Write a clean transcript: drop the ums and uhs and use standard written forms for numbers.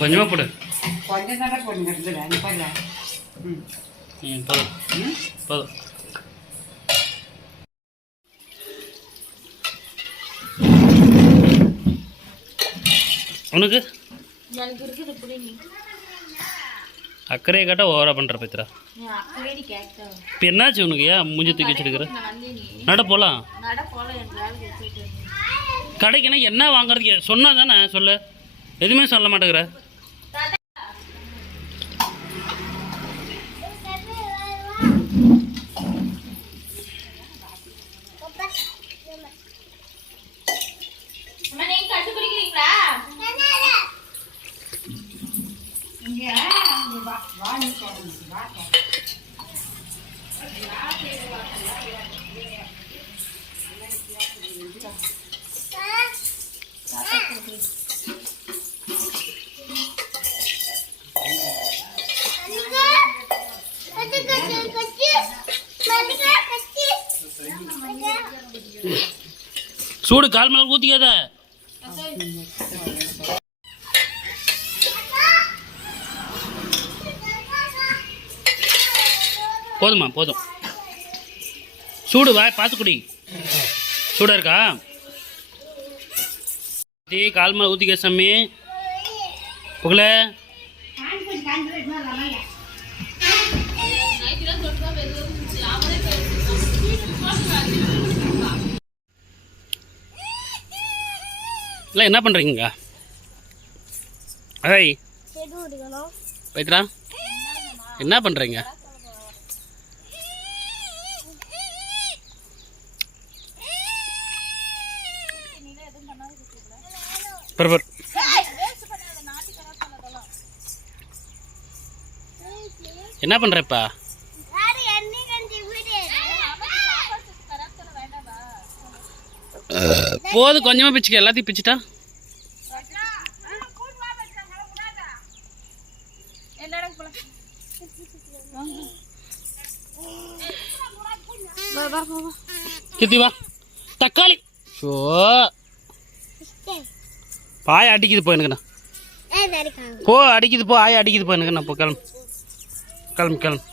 கொஞ்சமாக போடு. கொஞ்சம் தானே போடுங்க. போதும் போதும். உனக்கு அக்கறையை கேட்டா ஓவரா பண்ற பத்திரா. இப்போ என்னாச்சு உனக்கு? ஏன் மூஞ்சி தூக்கி வச்சிருக்கிற? நட போலாம். கடைக்குன்னா என்ன வாங்குறதுக்கு சொன்னா தானே சொல்லு. எதுவுமே சொல்ல மாட்டேங்கிற. சூடு கால் மேல ஊத்திக்காத. போதுமா? போதும். சூடு வாய் பார்த்து குடி. சூடா இருக்கா? கால் மேல ஊத்திக்க சாமி. புகழ இல்லை என்ன பண்ணுறீங்க? ஐய் பைத்ரா என்ன பண்ணுறீங்க? பரபர் என்ன பண்ணுறப்பா? போது கொஞ்சமாக பிச்சுக்க. எல்லாத்தையும் பிச்சுட்டா கித்தி வா. தக்காளி ஷோ பாய அடிக்குது. போ எனக்குண்ணா. போ அடிக்குது. போ ஆய அடிக்குது. போ எனக்குண்ணா. போ கிளம்பு கிளம்பு கிளம்பு.